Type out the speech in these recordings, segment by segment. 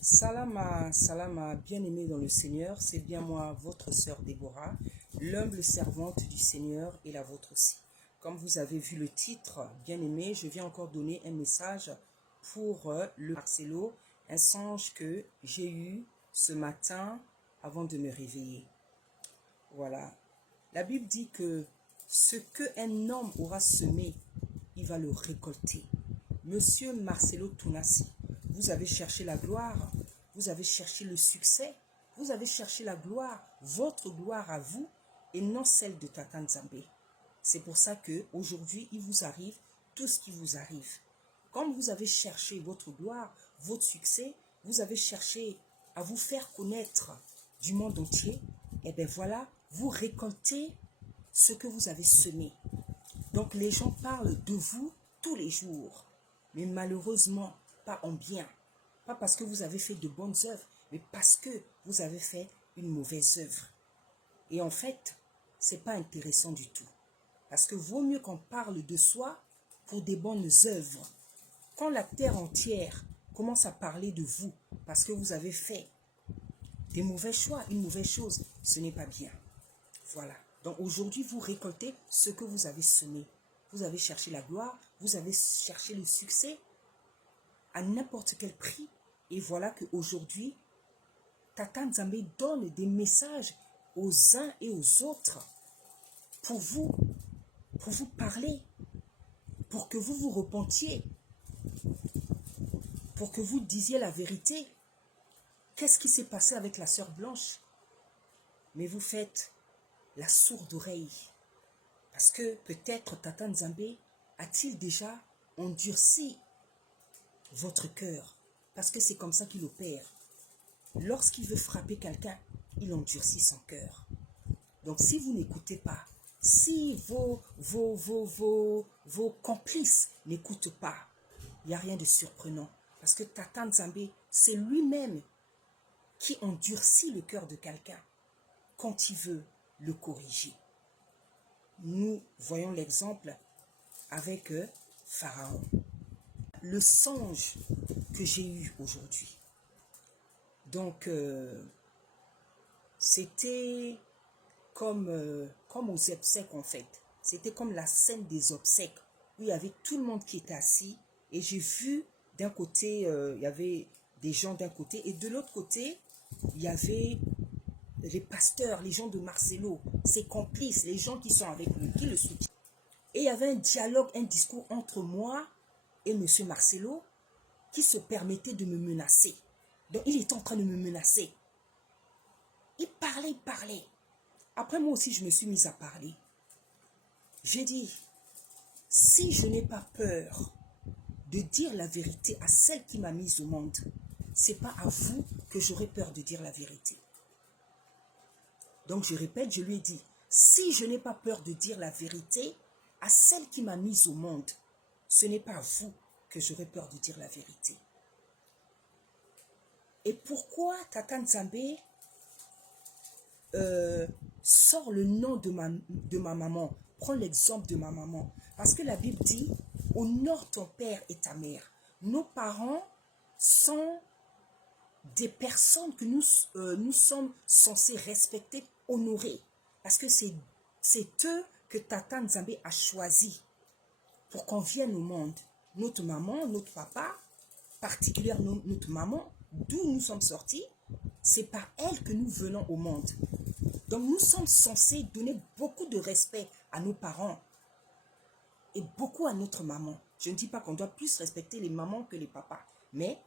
Salama, bien-aimé dans le Seigneur, c'est bien moi, votre sœur Déborah, l'humble servante du Seigneur et la vôtre aussi. Comme vous avez vu le titre, bien-aimé, je viens encore donner un message pour le Marcelo, un songe que j'ai eu ce matin avant de me réveiller. Voilà. La Bible dit que ce qu'un homme aura semé, il va le récolter. Monsieur Marcelo Tounassi, vous avez cherché la gloire, vous avez cherché le succès, vous avez cherché la gloire, votre gloire à vous et non celle de Tata Nzambe. C'est pour ça qu'aujourd'hui, il vous arrive tout ce qui vous arrive. Comme vous avez cherché votre gloire, votre succès, vous avez cherché à vous faire connaître du monde entier, et bien voilà, vous récoltez ce que vous avez semé. Donc les gens parlent de vous tous les jours, mais malheureusement pas en bien. Pas parce que vous avez fait de bonnes œuvres, mais parce que vous avez fait une mauvaise œuvre. Et en fait, ce n'est pas intéressant du tout. Parce que vaut mieux qu'on parle de soi pour des bonnes œuvres. Quand la terre entière commence à parler de vous parce que vous avez fait des mauvais choix, une mauvaise chose, ce n'est pas bien. Voilà. Donc aujourd'hui, vous récoltez ce que vous avez semé. Vous avez cherché la gloire, vous avez cherché le succès à n'importe quel prix. Et voilà qu'aujourd'hui, Tata Nzambe donne des messages aux uns et aux autres pour vous parler, pour que vous vous repentiez, pour que vous disiez la vérité. Qu'est-ce qui s'est passé avec la sœur Blanche? Mais vous faites la sourde oreille. Parce que peut-être Tata Nzambe a-t-il déjà endurci votre cœur? Parce que c'est comme ça qu'il opère. Lorsqu'il veut frapper quelqu'un, il endurcit son cœur. Donc si vous n'écoutez pas, si vos complices n'écoutent pas, il n'y a rien de surprenant. Parce que Tata Nzambe, c'est lui-même qui endurcit le cœur de quelqu'un quand il veut le corriger. Nous voyons l'exemple avec Pharaon. Le songe que j'ai eu aujourd'hui. Donc, c'était comme aux obsèques en fait. C'était comme la scène des obsèques où il y avait tout le monde qui était assis. Et j'ai vu d'un côté, il y avait des gens d'un côté. Et de l'autre côté, il y avait les pasteurs, les gens de Marcelo, ses complices, les gens qui sont avec lui, qui le soutiennent. Et il y avait un dialogue, un discours entre moi et M. Marcelo qui se permettait de me menacer. Donc, il était en train de me menacer. Il parlait. Après, moi aussi, je me suis mise à parler. J'ai dit, si je n'ai pas peur de dire la vérité à celle qui m'a mise au monde, c'est pas à vous que j'aurai peur de dire la vérité. Donc, je répète, je lui ai dit, si je n'ai pas peur de dire la vérité à celle qui m'a mise au monde, ce n'est pas à vous que j'aurai peur de dire la vérité. Et pourquoi Tata Nzambe sort le nom de ma maman? Prends l'exemple de ma maman. Parce que la Bible dit, honore ton père et ta mère. Nos parents sont des personnes que nous sommes censés respecter, honorer. Parce que c'est eux que Tata Nzambe a choisi pour qu'on vienne au monde. Notre maman, notre papa, particulièrement notre maman, d'où nous sommes sortis, c'est par elle que nous venons au monde. Donc nous sommes censés donner beaucoup de respect à nos parents et beaucoup à notre maman. Je ne dis pas qu'on doit plus respecter les mamans que les papas, mais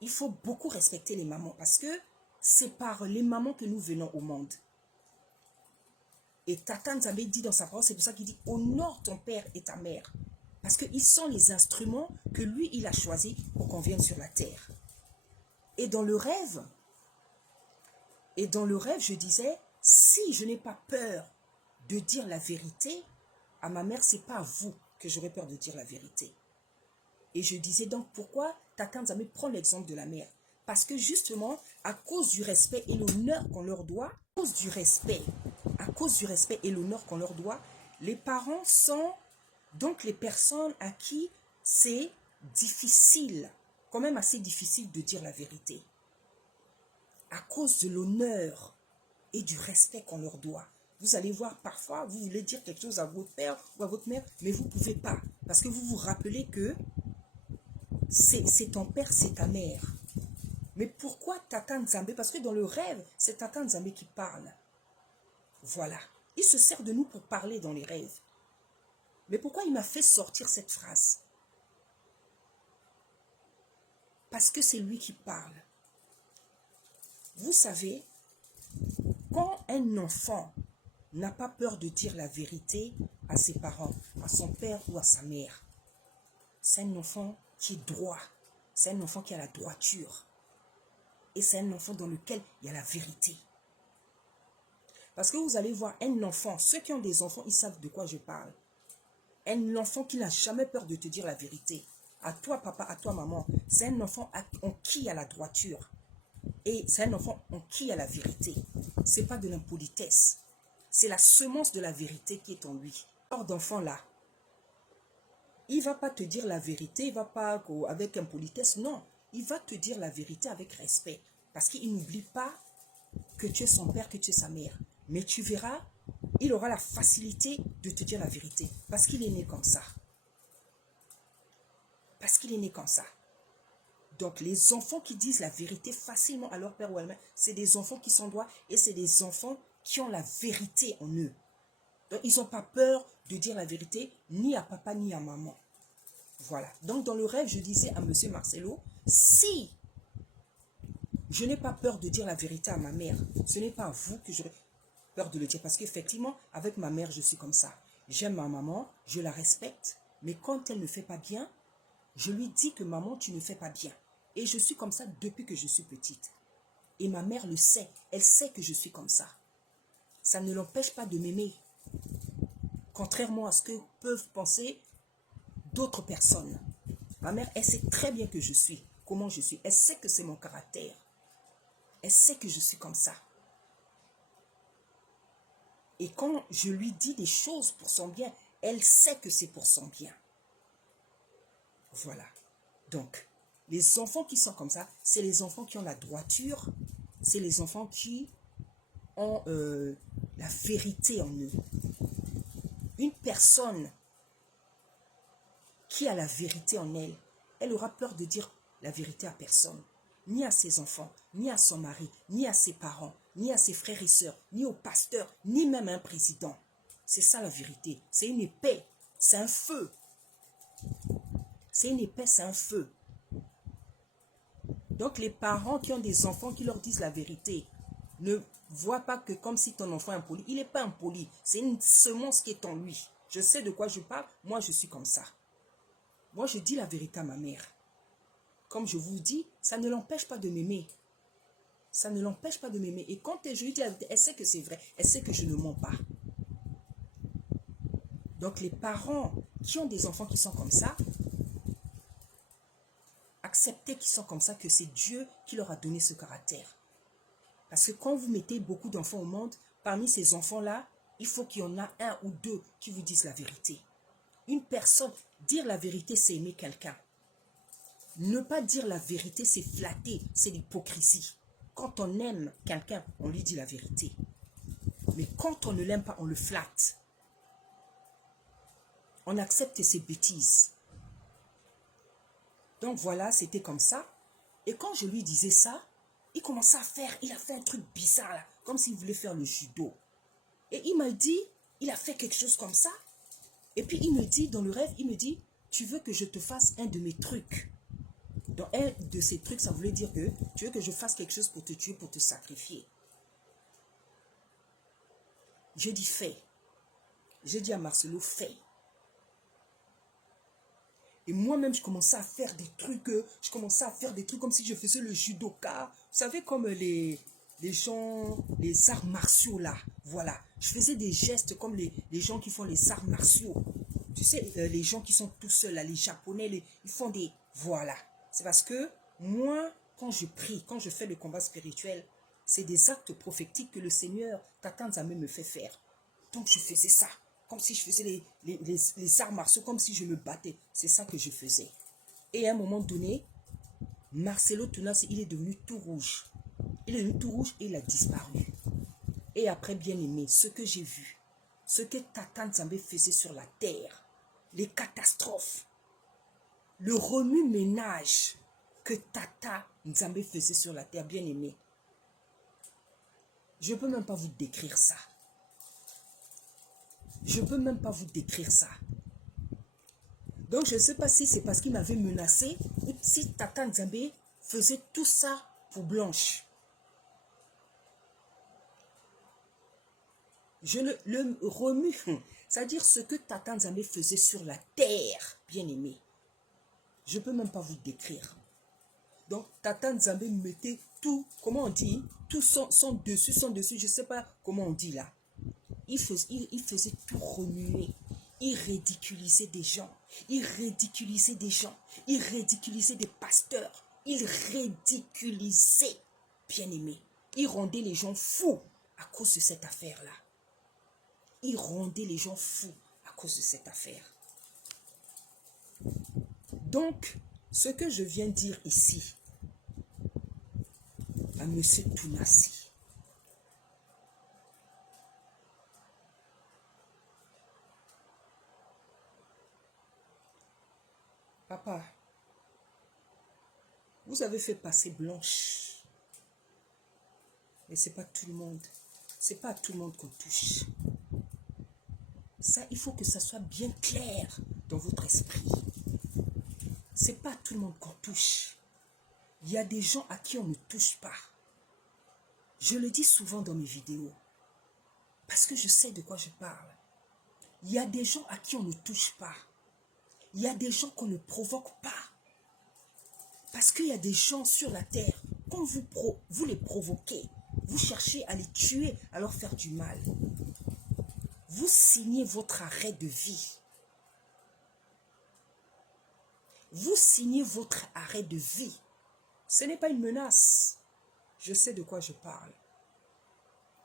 il faut beaucoup respecter les mamans parce que c'est par les mamans que nous venons au monde. Et Tata Nzambe dit dans sa parole, c'est pour ça qu'il dit honore ton père et ta mère. Parce qu'ils sont les instruments que lui, il a choisis pour qu'on vienne sur la terre. Et dans le rêve, je disais, si je n'ai pas peur de dire la vérité à ma mère, c'est pas à vous que j'aurais peur de dire la vérité. Et je disais donc pourquoi Tata Nzambe prend l'exemple de la mère. Parce que justement, à cause du respect et l'honneur qu'on leur doit, à cause du respect et l'honneur qu'on leur doit, les parents sont donc les personnes à qui c'est difficile quand même assez difficile de dire la vérité. À cause de l'honneur et du respect qu'on leur doit. Vous allez voir, parfois, vous voulez dire quelque chose à votre père ou à votre mère, mais vous ne pouvez pas. Parce que vous vous rappelez que c'est ton père, c'est ta mère. Mais pourquoi Tata Nzambe? Parce que dans le rêve, c'est Tata Nzambe qui parle. Voilà. Il se sert de nous pour parler dans les rêves. Mais pourquoi il m'a fait sortir cette phrase? Parce que c'est lui qui parle. Vous savez, quand un enfant n'a pas peur de dire la vérité à ses parents, à son père ou à sa mère, c'est un enfant qui est droit. C'est un enfant qui a la droiture. Et c'est un enfant dans lequel il y a la vérité. Parce que vous allez voir un enfant, ceux qui ont des enfants, ils savent de quoi je parle. Un enfant qui n'a jamais peur de te dire la vérité. À toi, papa, à toi, maman. C'est un enfant en qui il y a la droiture. Et c'est un enfant en qui il y a la vérité. Ce n'est pas de l'impolitesse. C'est la semence de la vérité qui est en lui. Hors d'enfant-là, il ne va pas te dire la vérité, il ne va pas avec impolitesse. Non, il va te dire la vérité avec respect. Parce qu'il n'oublie pas que tu es son père, que tu es sa mère. Mais tu verras, il aura la facilité de te dire la vérité. Parce qu'il est né comme ça. Parce qu'il est né comme ça. Donc, les enfants qui disent la vérité facilement à leur père ou à leur mère, c'est des enfants qui sont droits et c'est des enfants qui ont la vérité en eux. Donc, ils n'ont pas peur de dire la vérité ni à papa ni à maman. Voilà. Donc, dans le rêve, je disais à monsieur Marcelo, si je n'ai pas peur de dire la vérité à ma mère, ce n'est pas à vous que j'aurais peur de le dire. Parce qu'effectivement, avec ma mère, je suis comme ça. J'aime ma maman, je la respecte, mais quand elle ne fait pas bien, je lui dis que maman, tu ne fais pas bien. Et je suis comme ça depuis que je suis petite. Et ma mère le sait. Elle sait que je suis comme ça. Ça ne l'empêche pas de m'aimer. Contrairement à ce que peuvent penser d'autres personnes. Ma mère, elle sait très bien que je suis. Comment je suis. Elle sait que c'est mon caractère. Elle sait que je suis comme ça. Et quand je lui dis des choses pour son bien, elle sait que c'est pour son bien. Voilà. Donc, les enfants qui sont comme ça, c'est les enfants qui ont la droiture, c'est les enfants qui ont la vérité en eux. Une personne qui a la vérité en elle, elle aura peur de dire la vérité à personne. Ni à ses enfants, ni à son mari, ni à ses parents, ni à ses frères et sœurs, ni au pasteur, ni même à un président. C'est ça la vérité. C'est une épée, c'est un feu. C'est une épée, c'est un feu. Donc les parents qui ont des enfants qui leur disent la vérité ne voient pas que comme si ton enfant est impoli. Il n'est pas impoli, c'est une semence qui est en lui. Je sais de quoi je parle, moi je suis comme ça. Moi je dis la vérité à ma mère. Comme je vous dis, ça ne l'empêche pas de m'aimer. Ça ne l'empêche pas de m'aimer. Et quand je lui dis la vérité, elle sait que c'est vrai, elle sait que je ne mens pas. Donc les parents qui ont des enfants qui sont comme ça, acceptez qu'ils sont comme ça, que c'est Dieu qui leur a donné ce caractère. Parce que quand vous mettez beaucoup d'enfants au monde, parmi ces enfants-là, il faut qu'il y en a un ou deux qui vous disent la vérité. Une personne, dire la vérité, c'est aimer quelqu'un. Ne pas dire la vérité, c'est flatter, c'est l'hypocrisie. Quand on aime quelqu'un, on lui dit la vérité. Mais quand on ne l'aime pas, on le flatte. On accepte ses bêtises. Donc voilà, c'était comme ça. Et quand je lui disais ça, il commençait à faire, il a fait un truc bizarre là, comme s'il voulait faire le judo. Et il m'a dit, il a fait quelque chose comme ça. Et puis il me dit, dans le rêve, il me dit, tu veux que je te fasse un de mes trucs. Dans un de ces trucs, ça voulait dire que tu veux que je fasse quelque chose pour te tuer, pour te sacrifier. Je dis fais. Je dis à Marcelo, fais. Et moi-même, je commençais à faire des trucs, comme si je faisais le judoka. Vous savez, comme les gens, les arts martiaux là. Voilà. Je faisais des gestes comme les gens qui font les arts martiaux. Tu sais, les gens qui sont tout seuls là, les Japonais, ils font des... Voilà. C'est parce que moi, quand je prie, quand je fais le combat spirituel, c'est des actes prophétiques que le Seigneur, Tata Nzambe, me fait faire. Donc je faisais ça. Comme si je faisais les arts martiaux, comme si je me battais. C'est ça que je faisais. Et à un moment donné, Marcelo Tounassi, il est devenu tout rouge. Il est devenu tout rouge et il a disparu. Et après, bien aimé, ce que j'ai vu, ce que Tata Nzambe faisait sur la terre, les catastrophes, le remue-ménage que Tata Nzambe faisait sur la terre, bien aimé. Je ne peux même pas vous décrire ça. Je ne peux même pas vous décrire ça. Donc, je ne sais pas si c'est parce qu'il m'avait menacé ou si Tata Nzambe faisait tout ça pour Blanche. Je le remue. C'est-à-dire ce que Tata Nzambe faisait sur la terre, bien aimé. Je ne peux même pas vous décrire. Donc, Tata Nzambe mettait tout, comment on dit, tout son dessus, je ne sais pas comment on dit là. Il faisait tout remuer. Il ridiculisait des gens. Il ridiculisait des gens. Il ridiculisait des pasteurs. Il ridiculisait, bien aimé. Il rendait les gens fous à cause de cette affaire-là. Il rendait les gens fous à cause de cette affaire. Donc, ce que je viens dire ici à M. Tounassi, papa, vous avez fait passer Blanche. Mais ce n'est pas tout le monde. Ce n'est pas à tout le monde qu'on touche. Ça, il faut que ça soit bien clair dans votre esprit. Ce n'est pas à tout le monde qu'on touche. Il y a des gens à qui on ne touche pas. Je le dis souvent dans mes vidéos. Parce que je sais de quoi je parle. Il y a des gens à qui on ne touche pas. Il y a des gens qu'on ne provoque pas. Parce qu'il y a des gens sur la terre, quand vous les provoquez, vous cherchez à les tuer, à leur faire du mal. Vous signez votre arrêt de vie. Vous signez votre arrêt de vie. Ce n'est pas une menace. Je sais de quoi je parle.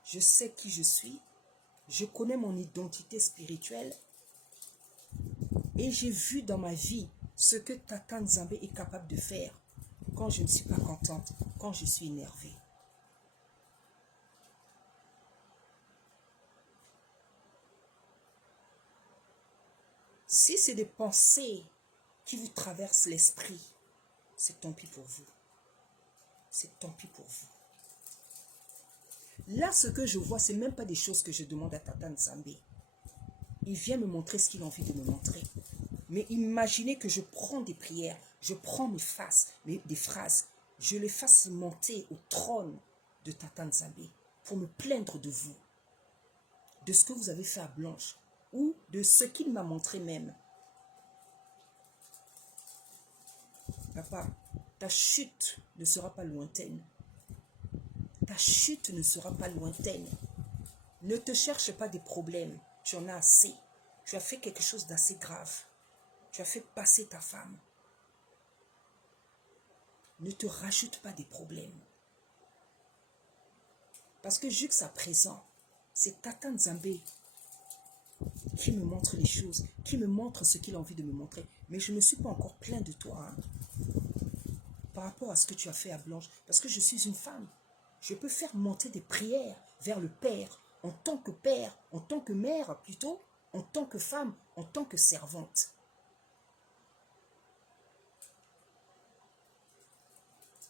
Je sais qui je suis. Je connais mon identité spirituelle. Et j'ai vu dans ma vie ce que Tata Nzambe est capable de faire quand je ne suis pas contente, quand je suis énervée. Si c'est des pensées qui vous traversent l'esprit, c'est tant pis pour vous. C'est tant pis pour vous. Là, ce que je vois, ce n'est même pas des choses que je demande à Tata Nzambe. Il vient me montrer ce qu'il a envie de me montrer. Mais imaginez que je prends des prières, je prends des phrases, je les fasse monter au trône de Tata Nzambe pour me plaindre de vous, de ce que vous avez fait à Blanche ou de ce qu'il m'a montré même. Papa, ta chute ne sera pas lointaine. Ta chute ne sera pas lointaine. Ne te cherche pas des problèmes. Tu en as assez. Tu as fait quelque chose d'assez grave. Tu as fait passer ta femme. Ne te rajoute pas des problèmes. Parce que jusqu'à présent, c'est Tata Nzambe qui me montre les choses, qui me montre ce qu'il a envie de me montrer. Mais je ne suis pas encore plein de toi, hein, par rapport à ce que tu as fait à Blanche. Parce que je suis une femme. Je peux faire monter des prières vers le Père, en tant que père, en tant que mère plutôt, en tant que femme, en tant que servante.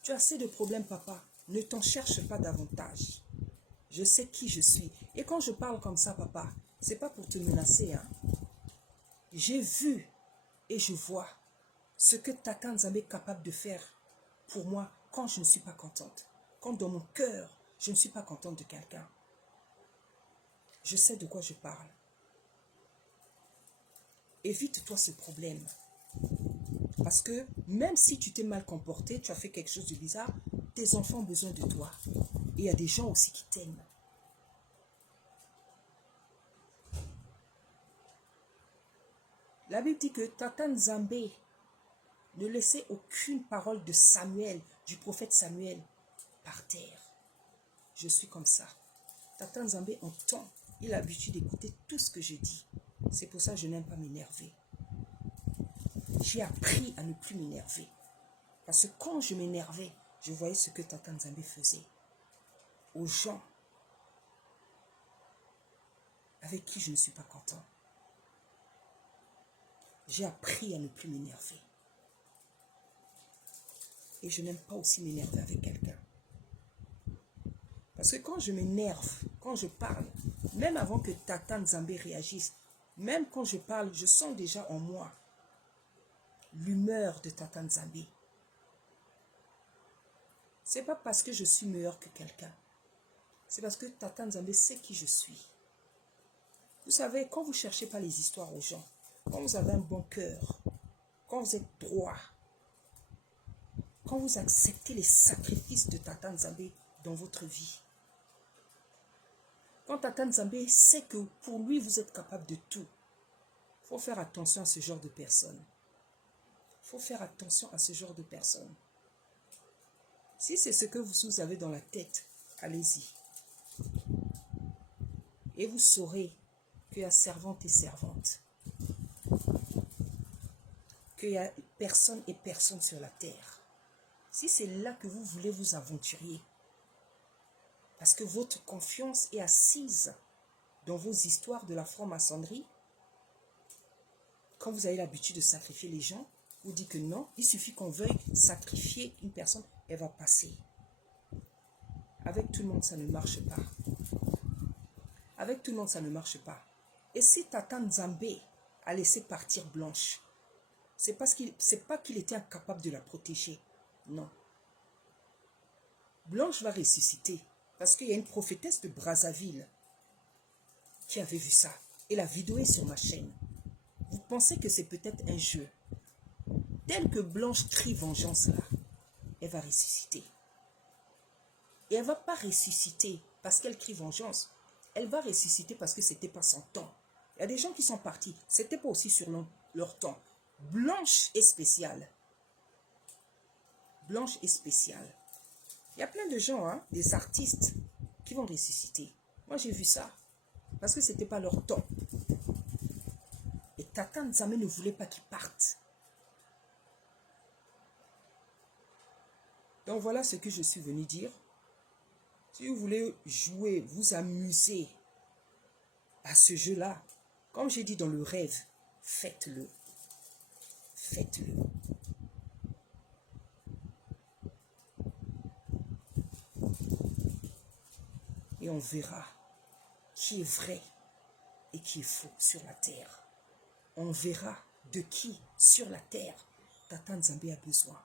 Tu as assez de problèmes, papa. Ne t'en cherche pas davantage. Je sais qui je suis. Et quand je parle comme ça, papa, c'est pas pour te menacer, hein. J'ai vu et je vois ce que Tata Nzambe est capable de faire pour moi quand je ne suis pas contente. Quand dans mon cœur, je ne suis pas contente de quelqu'un. Je sais de quoi je parle. Évite-toi ce problème. Parce que même si tu t'es mal comporté, tu as fait quelque chose de bizarre, tes enfants ont besoin de toi. Et il y a des gens aussi qui t'aiment. La Bible dit que Tata Nzambe ne laissait aucune parole de Samuel, du prophète Samuel, par terre. Je suis comme ça. Tata Nzambe entend. Il a l'habitude d'écouter tout ce que je dis. C'est pour ça que je n'aime pas m'énerver. J'ai appris à ne plus m'énerver. Parce que quand je m'énervais, je voyais ce que Tata Nzambe faisait aux gens avec qui je ne suis pas content. J'ai appris à ne plus m'énerver. Et je n'aime pas aussi m'énerver avec quelqu'un. Parce que quand je m'énerve, quand je parle, même avant que Tata Nzambe réagisse, même quand je parle, je sens déjà en moi l'humeur de Tata Nzambe. Ce n'est pas parce que je suis meilleur que quelqu'un. C'est parce que Tata Nzambe sait qui je suis. Vous savez, quand vous ne cherchez pas les histoires aux gens, quand vous avez un bon cœur, quand vous êtes droit, quand vous acceptez les sacrifices de Tata Nzambe dans votre vie, quand Tata Nzambe sait que pour lui, vous êtes capable de tout, il faut faire attention à ce genre de personnes. Il faut faire attention à ce genre de personnes. Si c'est ce que vous avez dans la tête, allez-y. Et vous saurez qu'il y a servante et servante. Qu'il y a personne et personne sur la terre. Si c'est là que vous voulez vous aventurier, parce que votre confiance est assise dans vos histoires de la franc-maçonnerie, quand vous avez l'habitude de sacrifier les gens, vous dites que non, il suffit qu'on veuille sacrifier une personne, elle va passer. Avec tout le monde, ça ne marche pas. Avec tout le monde, ça ne marche pas. Et si Tata Nzambe a laissé partir Blanche, c'est pas qu'il était incapable de la protéger. Non. Blanche va ressusciter. Parce qu'il y a une prophétesse de Brazzaville qui avait vu ça. Et la vidéo est sur ma chaîne. Vous pensez que c'est peut-être un jeu. Tel que Blanche crie vengeance là, elle va ressusciter. Et elle ne va pas ressusciter parce qu'elle crie vengeance. Elle va ressusciter parce que ce n'était pas son temps. Il y a des gens qui sont partis. Ce n'était pas aussi sur leur temps. Blanche est spéciale. Blanche est spéciale. Il y a plein de gens, hein, des artistes, qui vont ressusciter. Moi, j'ai vu ça. Parce que ce n'était pas leur temps. Et Tata Nzambe ne voulait pas qu'ils partent. Donc, voilà ce que je suis venu dire. Si vous voulez jouer, vous amuser à ce jeu-là, comme j'ai dit dans le rêve, faites-le. Faites-le. Et on verra qui est vrai et qui est faux sur la terre. On verra de qui sur la terre Tata Nzambe a besoin.